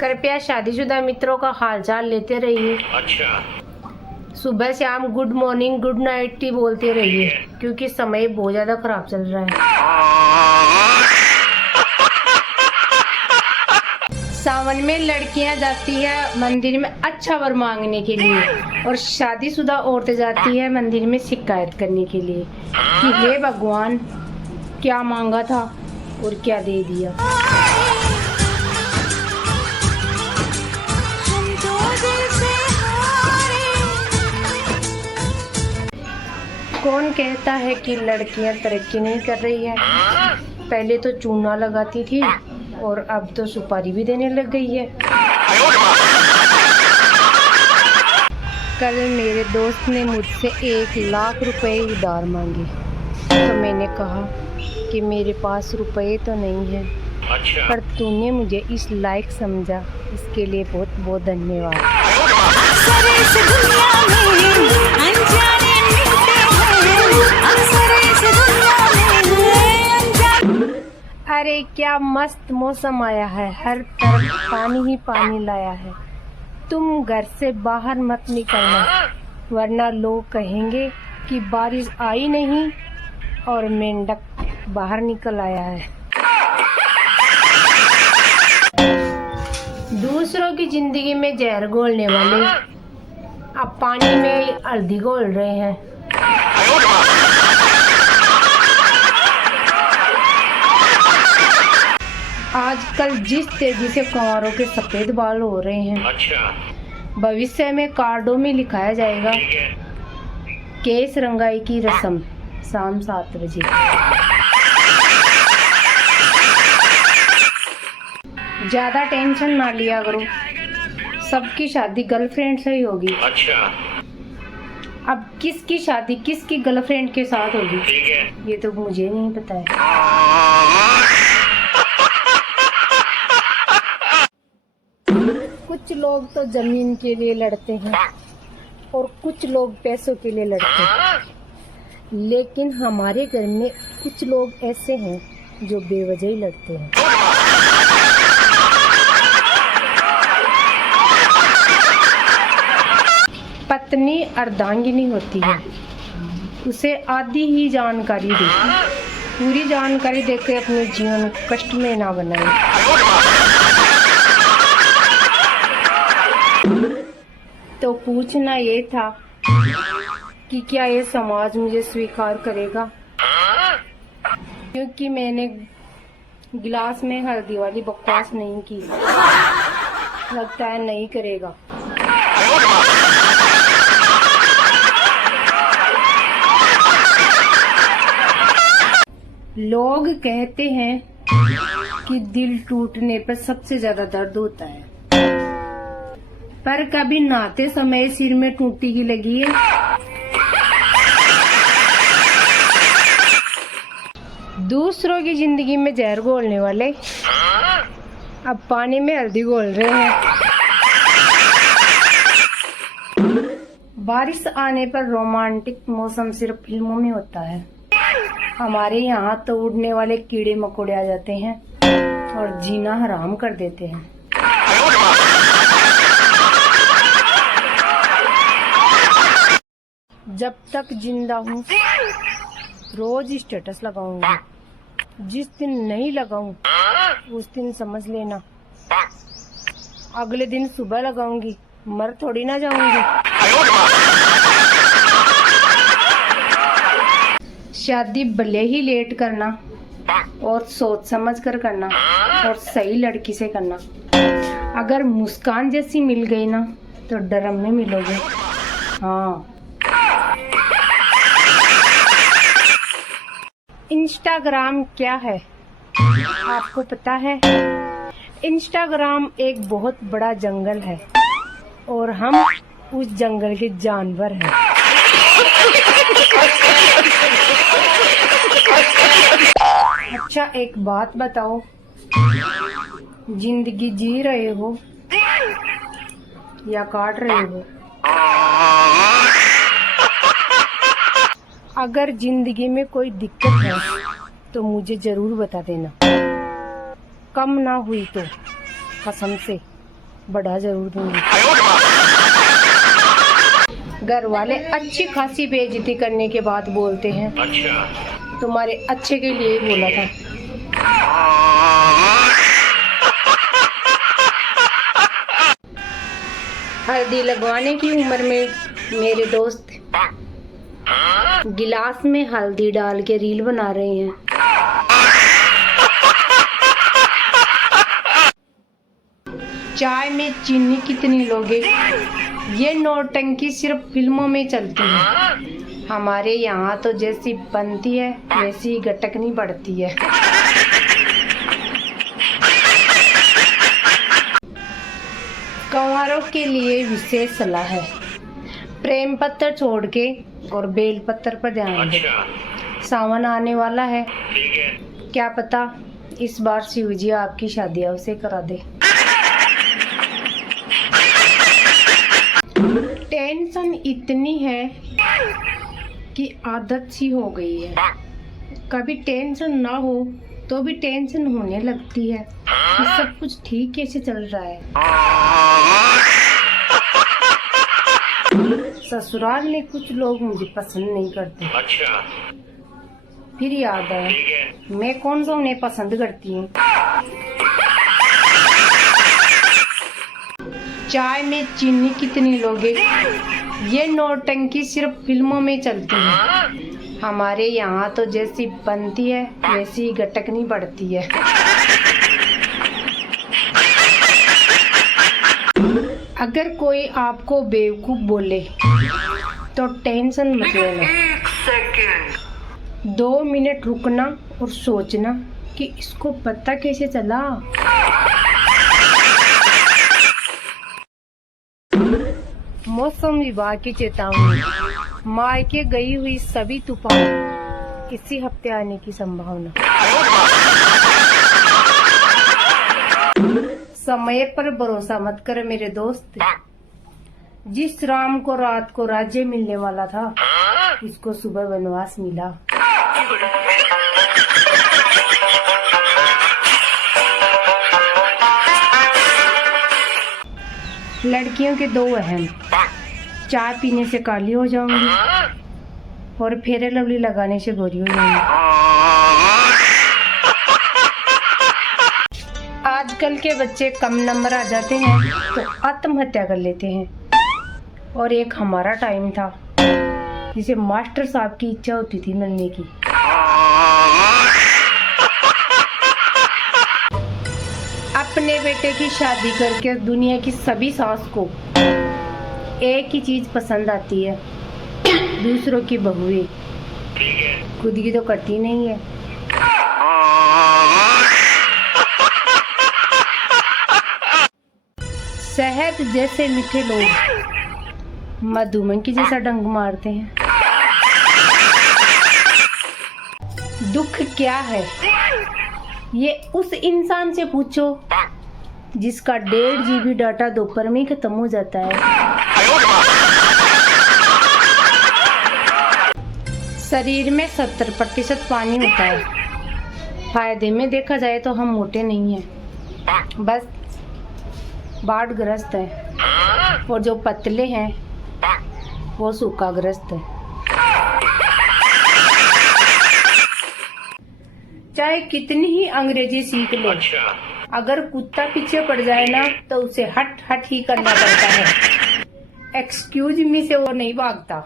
कृपया शादीशुदा मित्रों का हालचाल लेते रहिए। अच्छा। सुबह शाम गुड मॉर्निंग गुड नाइट ही बोलते रहिए, क्योंकि समय बहुत ज़्यादा खराब चल रहा है। सावन में लड़कियां जाती है मंदिर में अच्छा वर मांगने के लिए, और शादीशुदा औरतें जाती है मंदिर में शिकायत करने के लिए कि हे भगवान, क्या मांगा था और क्या दे दिया। कौन कहता है कि लड़कियां तरक्की नहीं कर रही है? पहले तो चूना लगाती थी और अब तो सुपारी भी देने लग गई है। कल मेरे दोस्त ने मुझसे 1 लाख रुपए उधार मांगे, तो मैंने कहा कि मेरे पास रुपए तो नहीं है, पर तूने मुझे इस लायक समझा, इसके लिए बहुत बहुत धन्यवाद। अरे क्या मस्त मौसम आया है, हर तरफ पानी ही पानी लाया है। तुम घर से बाहर मत निकलना, वरना लोग कहेंगे कि बारिश आई नहीं और मेंढक बाहर निकल आया है। दूसरों की जिंदगी में जहर घोलने वाले अब पानी में हल्दी घोल रहे हैं। आजकल जिस तेजी से कुंवारों के सफेद बाल हो रहे हैं, भविष्य में कार्डों में लिखाया जाएगा केस रंगाई की रस्म शाम 7 बजे। ज्यादा टेंशन ना लिया करो, सबकी शादी गर्लफ्रेंड से ही होगी। अब किसकी शादी किसकी गर्लफ्रेंड के साथ होगी ये तो मुझे नहीं पता है। कुछ लोग तो जमीन के लिए लड़ते हैं और कुछ लोग पैसों के लिए लड़ते हैं, लेकिन हमारे घर में कुछ लोग ऐसे हैं जो बेवजह ही लड़ते हैं। पत्नी अर्धांगिनी होती है, उसे आधी ही जानकारी दे, पूरी जानकारी देकर अपने जीवन कष्ट में ना बनाए। तो पूछना ये था कि क्या ये समाज मुझे स्वीकार करेगा, क्योंकि मैंने गिलास में हल्दी वाली बकवास नहीं की। लगता है नहीं करेगा। लोग कहते हैं कि दिल टूटने पर सबसे ज्यादा दर्द होता है, पर कभी नहाते समय सिर में टूटी की लगी है? दूसरों की जिंदगी में जहर घोलने वाले अब पानी में हल्दी घोल रहे हैं। बारिश आने पर रोमांटिक मौसम सिर्फ फिल्मों में होता है, हमारे यहाँ तो उड़ने वाले कीड़े मकोड़े आ जाते हैं और जीना हराम कर देते हैं। जब तक जिंदा हूँ रोज स्टेटस लगाऊंगी, जिस दिन नहीं लगाऊं उस दिन समझ लेना अगले दिन सुबह लगाऊंगी, मर थोड़ी ना जाऊंगी। शादी भले ही लेट करना और सोच समझ कर करना और सही लड़की से करना। अगर मुस्कान जैसी मिल गई ना तो डरम में मिलोगे। हाँ, इंस्टाग्राम क्या है आपको पता है? इंस्टाग्राम एक बहुत बड़ा जंगल है और हम उस जंगल के जानवर हैं। अच्छा एक बात बताओ, जिंदगी जी रहे हो या काट रहे हो? अगर जिंदगी में कोई दिक्कत है तो मुझे जरूर बता देना, कम ना हुई तो कसम से बढ़ा जरूर दूंगी। घर वाले अच्छी खासी बेइज्जती करने के बाद बोलते हैं, अच्छा तुम्हारे अच्छे के लिए ही बोला था। हल्दी लगवाने की उम्र में मेरे दोस्त गिलास में हल्दी डाल के रील बना रहे हैं। चाय में चीनी कितनी लोगे? ये नौटंकी सिर्फ फिल्मों में चलती है। हमारे यहाँ तो जैसी बनती है वैसी गटकनी पड़ती है। कंवारों के लिए विशेष सलाह है, प्रेम पत्र छोड़ के और बेल पत्र पर ध्यान दे। सावन आने वाला है, क्या पता इस बार शिव जी आपकी शादी उसे करा दे। टेंशन इतनी है कि आदत सी हो गई है। कभी टेंशन ना हो तो भी टेंशन होने लगती है कि सब कुछ ठीक कैसे चल रहा है। ससुराल में कुछ लोग मुझे पसंद नहीं करते। अच्छा। फिर याद आया, मैं कौन सा उन्हें पसंद करती हूँ। चाय में चीनी कितनी लोगे? ये नौटंकी सिर्फ फिल्मों में चलती है। हमारे यहाँ तो जैसी बनती है वैसी गटकनी पड़ती है। अगर कोई आपको बेवकूफ बोले तो टेंशन मत लेना। 2 मिनट रुकना और सोचना कि इसको पता कैसे चला। मौसम विभाग की चेतावनी, मायके गई हुई सभी तूफान इसी हफ्ते आने की संभावना। समय पर भरोसा मत कर मेरे दोस्त। जिस राम को रात को राज्य मिलने वाला था, इसको सुबह वनवास मिला। लड़कियों के 2 अहम, चाय पीने से काली हो जाऊंगी और फेरे लवली लगाने से गोरी हो जाऊंगी। आजकल के बच्चे कम नंबर आ जाते हैं तो आत्महत्या कर लेते हैं। और एक हमारा टाइम था जिसे मास्टर साहब की इच्छा होती थी मिलने की। अपने बेटे की शादी करके दुनिया की सभी सास को एक ही चीज पसंद आती है, दूसरों की बहुएं। खुद की तो करती नहीं है। शहद जैसे मीठे लोग मधुमक्खी जैसा डंक मारते हैं। दुख क्या है ये उस इंसान से पूछो जिसका 1.5 GB डाटा दोपहर में खत्म हो जाता है। शरीर में 70% पानी होता है। फायदे में देखा जाए तो हम मोटे नहीं हैं, बस बाढ़ग्रस्त हैं। और जो पतले हैं वो सूखाग्रस्त हैं। चाहे कितनी ही अंग्रेजी सीख ले, अगर कुत्ता पीछे पड़ जाए ना तो उसे हट हट ही करना पड़ता है। एक्सक्यूज मी से वो नहीं भागता।